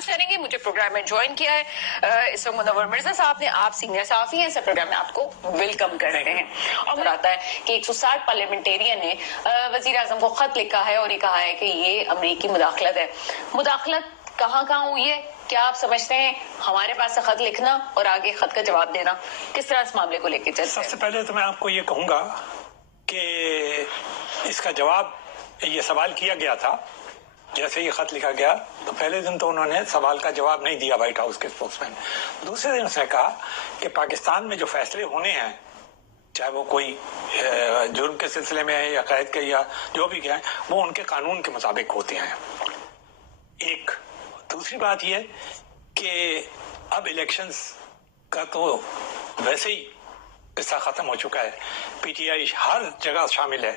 Discuss کریں گے. مجھے پروگرام میں جوائن کیا ہے اس وقت منور مرزا صاحب نے. آپ سینئر صحافی ہیں, اس پروگرام میں آپ کو ویلکم کرتے ہیں. اور بتاتا ہے کہ 160 پارلیمنٹیرین نے وزیر اعظم کو خط لکھا ہے اور یہ کہا ہے کہ یہ امریکی مداخلت ہے. مداخلت کہاں ہوئی ہے؟ کیا آپ سمجھتے ہیں ہمارے پاس سے خط لکھنا اور آگے خط کا جواب دینا کس طرح اس معاملے کو لے کے چلتے ہیں؟ سب سے پہلے تو میں آپ کو یہ کہوں گا کہ اس کا جواب یہ سوال کیا گیا تھا. جیسے یہ خط لکھا گیا تو پہلے دن تو انہوں نے سوال کا جواب نہیں دیا وائٹ ہاؤس کے اسپوکس مین. دوسرے دن اس نے کہا کہ پاکستان میں جو فیصلے ہونے ہیں, چاہے وہ کوئی جرم کے سلسلے میں ہے یا قید کے یا جو بھی کیا ہے, وہ ان کے قانون کے مطابق ہوتے ہیں. ایک دوسری بات یہ کہ اب الیکشنز کا تو ویسے ہی قصہ ختم ہو چکا ہے. پی ٹی آئی ہر جگہ شامل ہے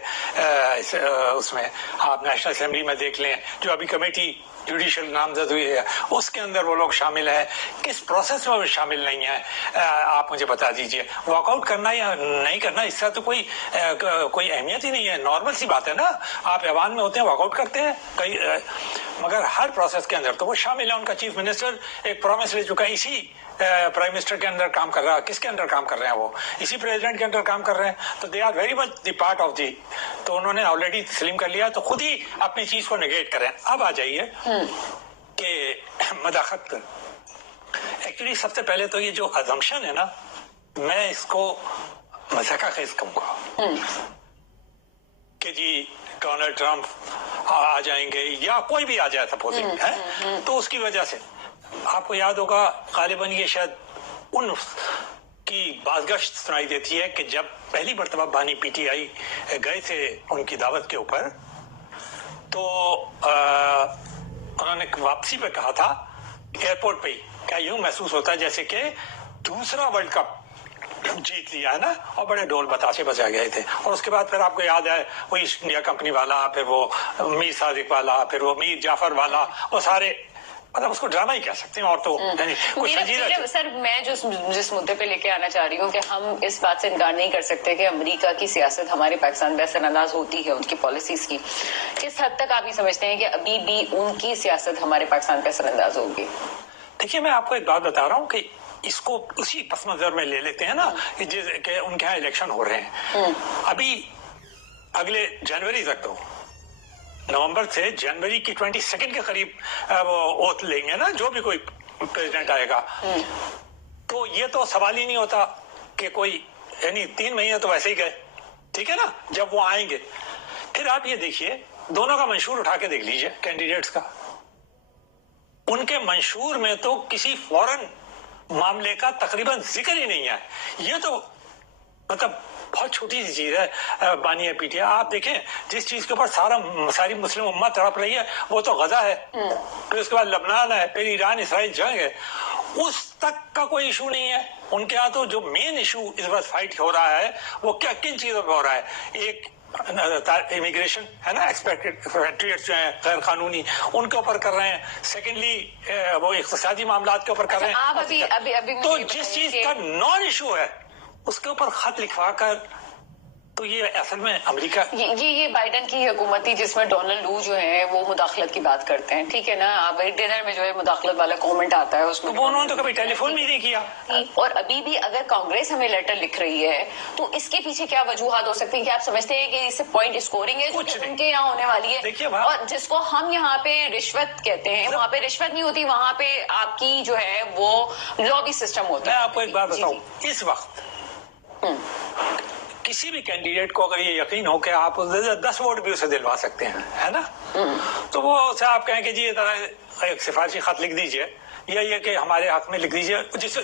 اس میں. آپ نیشنل اسمبلی میں دیکھ لیں, جو ابھی کمیٹی جوڈیشل نامزد ہوئی ہے اس کے اندر وہ لوگ شامل ہیں. کس پروسیس میں وہ شامل نہیں ہیں آپ مجھے بتا دیجئے. واک آؤٹ کرنا یا نہیں کرنا اس کا تو کوئی اہمیت ہی نہیں ہے. نارمل سی بات ہے نا, آپ ایوان میں ہوتے ہیں, واک آؤٹ کرتے ہیں کئی, مگر ہر پروسیس کے اندر تو وہ شامل ہے. ان کا چیف منسٹر ایک پرومس لے چکا ہے, اسی پرائم منسٹر کے اندر کام کر رہا ہے. کس کے اندر کام کر رہے ہیں؟ وہ اسی پریزیڈنٹ کے اندر کام کر رہے ہیں. تو they are very much the part of the. تو انہوں نے آلریڈی تسلیم کر لیا, تو خود ہی اپنی چیز کو نگیٹ کریں. اب آ جائیے کہ مداخلت. ایکچولی سب سے پہلے تو یہ جو ازمپشن ہے نا, میں اس کو مذاق خیز کہوں گا کہ جی ڈونلڈ ٹرمپ آ جائیں گے یا کوئی بھی آ جائے سپوزنگ ہے, تو اس کی وجہ سے آپ کو یاد ہوگا غالباً یہ شاید ان کی بازگشت سنائی دیتی ہے کہ جب پہلی مرتبہ بانی پی ٹی آئی گئے تھے ان کی دعوت کے اوپر, تو انہوں نے واپسی پہ کہا تھا ایئرپورٹ پہ ہی, کیا یوں محسوس ہوتا ہے جیسے کہ دوسرا ورلڈ کپ جیت لیا ہے نا, اور بڑے ڈھول بتاشے بجا گئے تھے. اور اس کے بعد پھر آپ کو یاد ہے وہ ایسٹ انڈیا کمپنی والا, پھر وہ میر صادق والا, پھر وہ میر جعفر والا, وہ سارے مطلب اس کو ڈرامہ ہی کہہ سکتے ہیں. اور تو سر میں جس مدعے پہ لے کے آنا چاہ رہی ہوں کہ ہم اس بات سے انکار نہیں کر سکتے کہ امریکہ کی سیاست ہمارے پاکستان پہ اثر انداز ہوتی ہے, ان کی پالیسیز کی. کس حد تک آپ یہ سمجھتے ہیں کہ ابھی بھی ان کی سیاست ہمارے پاکستان پہ اثر انداز ہوگی؟ دیکھیے میں آپ کو ایک بات بتا رہا ہوں کہ اس کو اسی پس منظر میں لے لیتے ہیں نا کہ ان کے یہاں الیکشن ہو رہے ہیں. ابھی اگلے جنوری تک تو, نومبر سے جنوری کی 22 کے قریب وہ اوتھ لیں گے نا جو بھی کوئی پریزیڈنٹ آئے گا. تو یہ تو سوال ہی نہیں ہوتا کہ کوئی, یعنی 3 مہینے تو ویسے ہی گئے, ٹھیک ہے نا, جب وہ آئیں گے. پھر آپ یہ دیکھیے دونوں کا منشور اٹھا کے دیکھ لیجئے کینڈیڈیٹس کا. ان کے منشور میں تو کسی فورن معاملے کا تقریباً ذکر ہی نہیں ہے. یہ تو مطلب بہت چھوٹی سی چیز ہے بانی پی ٹی آئی. آپ دیکھیں جس چیز کے اوپر ساری مسلم امت تڑپ رہی ہے وہ تو غزہ ہے, پھر اس کے بعد لبنان ہے, پھر ایران اسرائیل جنگ ہے, اس تک کا کوئی ایشو نہیں ہے. ان کے ہاں تو جو مین ایشو اس وقت فائٹ ہو رہا ہے وہ کن چیزوں پہ ہو رہا ہے. ایک امیگریشن ہے نا, ایکسپیکٹریٹس جو ہیں غیر قانونی, ان کے اوپر کر رہے ہیں. سیکنڈلی وہ اقتصادی معاملات کے اوپر کر رہے ہیں. تو جس چیز کا نان ایشو ہے اس کے اوپر خط لکھوا کر, تو یہ اصل میں امریکہ یہ بائیڈن کی حکومت تھی جس میں ڈونلڈ لو جو ہے وہ مداخلت کی بات کرتے ہیں, ٹھیک ہے نا. ڈنر میں جو ہے مداخلت والا کامنٹ آتا ہے اس میں, انہوں نے تو کبھی ٹیلی فون بھی نہیں کیا. اور ابھی بھی اگر کانگریس ہمیں لیٹر لکھ رہی ہے تو اس کے پیچھے کیا وجوہات ہو سکتی ہیں؟ کہ آپ سمجھتے ہیں کہ اس سے پوائنٹ اسکورنگ ہے جو ان کے یہاں ہونے والی ہے, اور جس کو ہم یہاں پہ رشوت کہتے ہیں وہاں پہ رشوت نہیں ہوتی, وہاں پہ آپ کی جو ہے وہ لابی سسٹم ہوتا ہے. میں آپ کو ایک بات بتاؤں, اس وقت کسی بھی کینڈیڈیٹ کو اگر یہ یقین ہو کہ آپ 10 ووٹ بھی اسے دلوا سکتے ہیں, ہے نا, تو وہ اسے آپ کہیں کہ جی ایک سفارشی خط لکھ دیجئے, یا یہ کہ ہمارے حق میں لکھ دیجئے,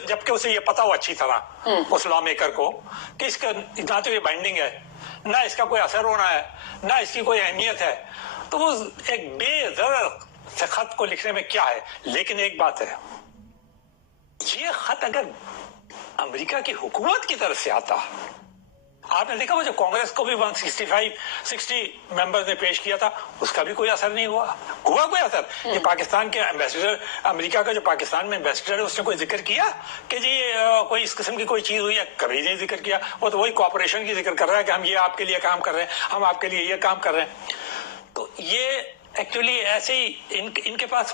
جبکہ اسے یہ پتا ہو اچھی طرح اس لا میکر کو کہ اس کا نہ تو یہ بائنڈنگ ہے, نہ اس کا کوئی اثر ہونا ہے, نہ اس کی کوئی اہمیت ہے. تو وہ ایک بے ضرر سے خط کو لکھنے میں کیا ہے. لیکن ایک بات ہے, یہ خط اگر امریکہ کی حکومت کی طرف سے آتا, آپ نے دیکھا وہ جو کانگریس کو بھی 160 ممبرز نے پیش کیا تھا, اس کا بھی کوئی اثر نہیں ہوا کوئی اثر. یہ پاکستان کے ایمبیسڈر, امریکہ کا جو پاکستان میں ایمبیسڈر ہے, اس نے کوئی ذکر کیا کہ جی کوئی اس قسم کی کوئی چیز ہوئی ہے؟ کبھی نہیں ذکر کیا. وہ تو وہی کوآپریشن کی ذکر کر رہا ہے کہ ہم یہ آپ کے لیے کام کر رہے ہیں, ہم آپ کے لیے یہ کام کر رہے ہیں. تو یہ ایکچولی ایسے ہی ان کے پاس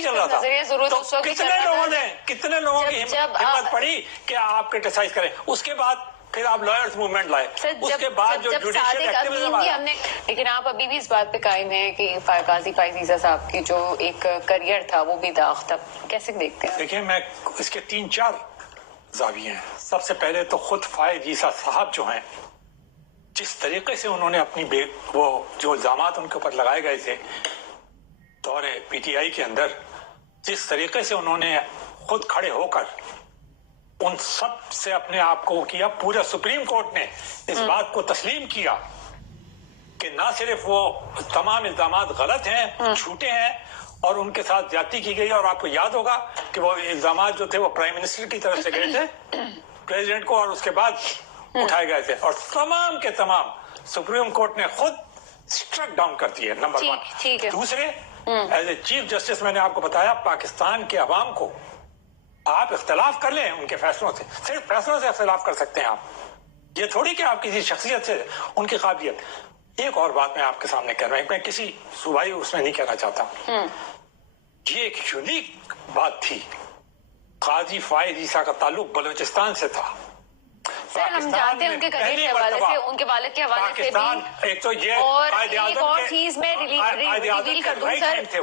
نہیں چل رہا تھا. نظریہ ضرور تو اس وقت کتنے لوگوں نے کتنے لوگوں کی ہمت پڑی کہ آپ کرٹیسائز کریں. اس کے بعد پھر آپ لائرز موومنٹ لائے, اس کے بعد جو جوڈیشل ایکٹیویزم آیا. لیکن آپ ابھی بھی اس بات پہ قائم ہیں کہ قاضی فائز عیسیٰ صاحب کی جو ایک کریئر تھا وہ بھی داغ تھا, کیسے دیکھتے ہیں؟ دیکھیں میں اس کے 3-4 زاویے ہیں. سب سے پہلے تو خود فائز عیسیٰ صاحب جو ہیں, جس طریقے سے انہوں نے اپنی وہ جو الزامات ان کے اوپر لگائے گئے تھے دور پی ٹی آئی کے اندر, جس طریقے سے انہوں نے خود کھڑے ہو کر ان سب سے اپنے آپ کو کیا, پورا سپریم کورٹ نے اس بات کو تسلیم کیا کہ نہ صرف وہ تمام الزامات غلط ہیں, جھوٹے ہیں اور ان کے ساتھ زیادتی کی گئی. اور آپ کو یاد ہوگا کہ وہ الزامات جو تھے وہ پرائم منسٹر کی طرف سے گئے تھے پریزیڈنٹ کو, اور اس کے بعد اٹھائے گئے تھے, اور تمام کے تمام سپریم کورٹ نے خود اسٹرک ڈاؤن کر دیے. نمبر 1. دوسرے, ایز اے چیف جسٹس میں نے آپ کو بتایا پاکستان کے عوام کو آپ اختلاف کر لیں ان کے فیصلوں سے, صرف فیصلوں سے اختلاف کر سکتے ہیں آپ, یہ تھوڑی کہ آپ کسی شخصیت سے ان کی قابلیت. ایک اور بات میں آپ کے سامنے کہہ رہا ہوں, میں کسی صوبائی اس میں نہیں کہنا چاہتا, یہ ایک یونیک بات تھی. قاضی فائز عیسیٰ کا تعلق بلوچستان سے تھا. سر ہم جانتے ہیں ان کے کریئر کے حوالے سے, ان کے والد کے حوالے سے بھی, ایک تو یہ اور ایک اور چیز میں ریویل کر دوں سر,